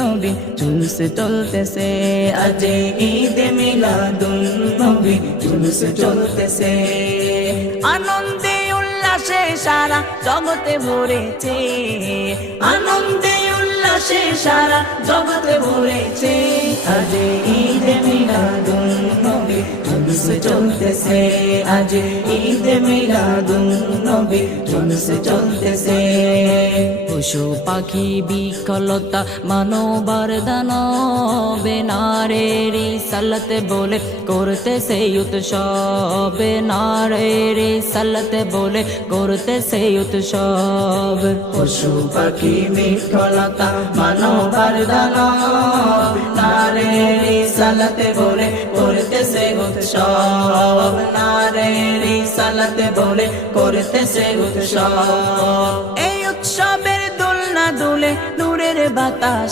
নবী জুলুস চলতেছে, আজ ঈদ মিলাদুন নবী জুলুস চলতেছে। আনন্দে উল্লাসে সারা জগতে ভরেছে, আনন্দে উল্লাসে সারা জগতে ভরেছে, আজ ঈদ মিলাদুন নবী জুলুস চলতেছে, আজ ঈদ মিলাদুন নবী জুলুস চলতেছে। পশু পাখি বিকলতা মানবার দানবে নারীর রিসালাত বলে করতেছে উৎসব, নারীর রিসালাত বলে করতেছে উৎসব। পশু পাখি বিকলতা মানবার দানব নারীর রিসালাত বলে করতেছে উৎসব, নারীর রিসালাত বলে করতেছে উৎসব। এই উৎসবের দোলনা দুলে নূরের বাতাসে